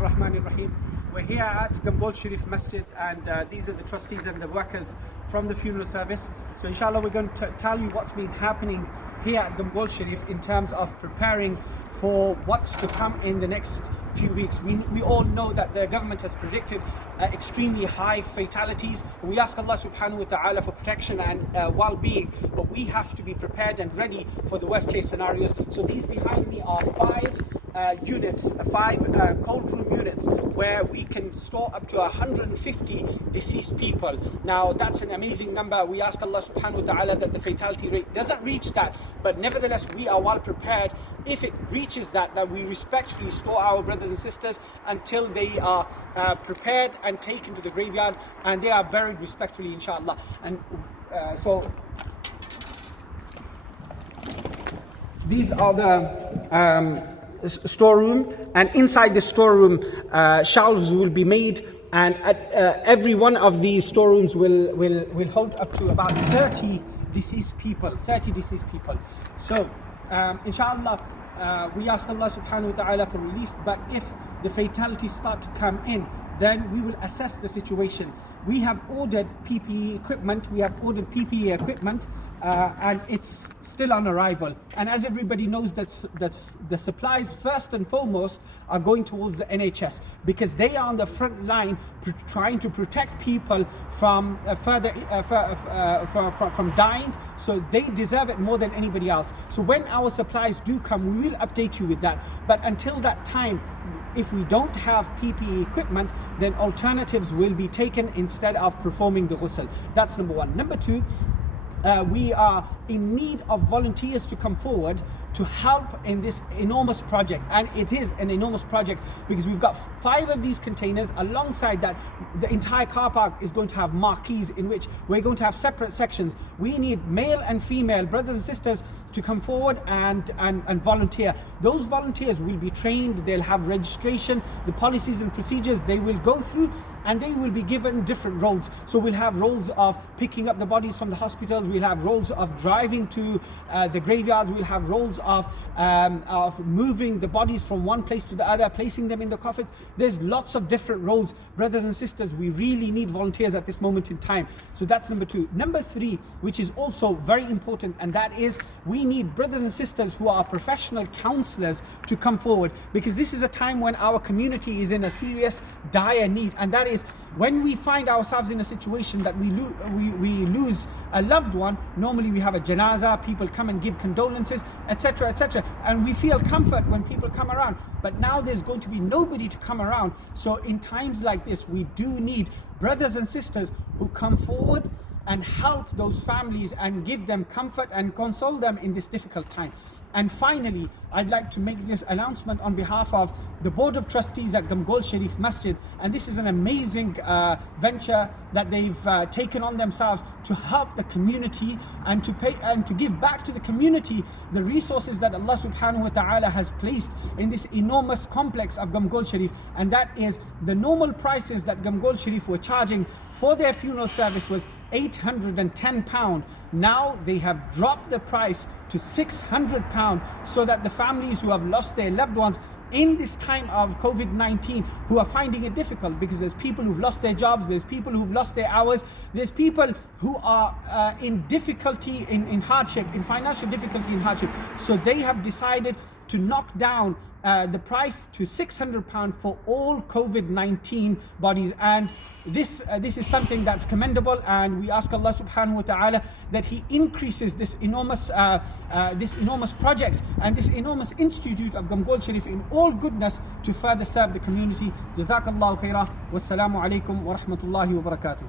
Rahim. We're here at Ghamkol Sharif Masjid, and these are the trustees and the workers from the funeral service. So inshallah we're going to tell you what's been happening here at Ghamkol Sharif in terms of preparing for what's to come in the next few weeks. We all know that the government has predicted extremely high fatalities. We ask Allah subhanahu wa ta'ala for protection and well-being, but we have to be prepared and ready for the worst case scenarios. So these behind me are five cold room units where we can store up to 150 deceased people. Now that's an amazing number. We ask Allah subhanahu wa ta'ala that the fatality rate doesn't reach that, but nevertheless we are well prepared. If it reaches that we respectfully store our brothers and sisters until they are prepared and taken to the graveyard and they are buried respectfully, inshallah. And so these are the storeroom, and inside the storeroom shelves will be made, and every one of these storerooms will hold up to about 30 deceased people. So inshallah we ask Allah subhanahu wa ta'ala for relief, but if the fatalities start to come in, then we will assess the situation. We have ordered PPE equipment, and it's still on arrival. And as everybody knows, that's the supplies first and foremost are going towards the NHS, because they are on the front line trying to protect people from from dying. So they deserve it more than anybody else. So when our supplies do come, we will update you with that. But until that time, if we don't have PPE equipment, then alternatives will be taken instead of performing the ghusl. That's number one. Number two, we are in need of volunteers to come forward to help in this enormous project. And it is an enormous project because we've got 5 of these containers. Alongside that, the entire car park is going to have marquees in which we're going to have separate sections. We need male and female brothers and sisters to come forward and volunteer. Those volunteers will be trained, they'll have registration, the policies and procedures they will go through, and they will be given different roles. So we'll have roles of picking up the bodies from the hospitals, we'll have roles of driving to the graveyards, we'll have roles of moving the bodies from one place to the other, placing them in the coffins. There's lots of different roles. Brothers and sisters, we really need volunteers at this moment in time. So that's number 2. Number 3, which is also very important, and that is we need brothers and sisters who are professional counselors to come forward, because this is a time when our community is in a serious, dire need, and that is when we find ourselves in a situation that we lose a loved one. Normally we have a janazah, people come and give condolences, etc., etc., and we feel comfort when people come around. But now there's going to be nobody to come around. So in times like this, we do need brothers and sisters who come forward and help those families and give them comfort and console them in this difficult time. And finally, I'd like to make this announcement on behalf of the Board of Trustees at Ghamkol Sharif Masjid, and this is an amazing venture that they've taken on themselves to help the community and to give back to the community the resources that Allah subhanahu wa ta'ala has placed in this enormous complex of Ghamkol Sharif. And that is the normal prices that Ghamkol Sharif were charging for their funeral service was £810. Now they have dropped the price to £600, so that the families who have lost their loved ones in this time of COVID-19, who are finding it difficult, because there's people who've lost their jobs, there's people who've lost their hours, there's people who are in difficulty, in hardship, in financial difficulty, in hardship. So they have decided to knock down the price to £600 for all COVID-19 bodies, and this is something that's commendable, and we ask Allah subhanahu wa ta'ala that He increases this enormous project and this enormous institute of Ghamkol Sharif in all goodness to further serve the community. Jazakallahu khairah. Wassalamu alaikum wa rahmatullahi wa barakatuh.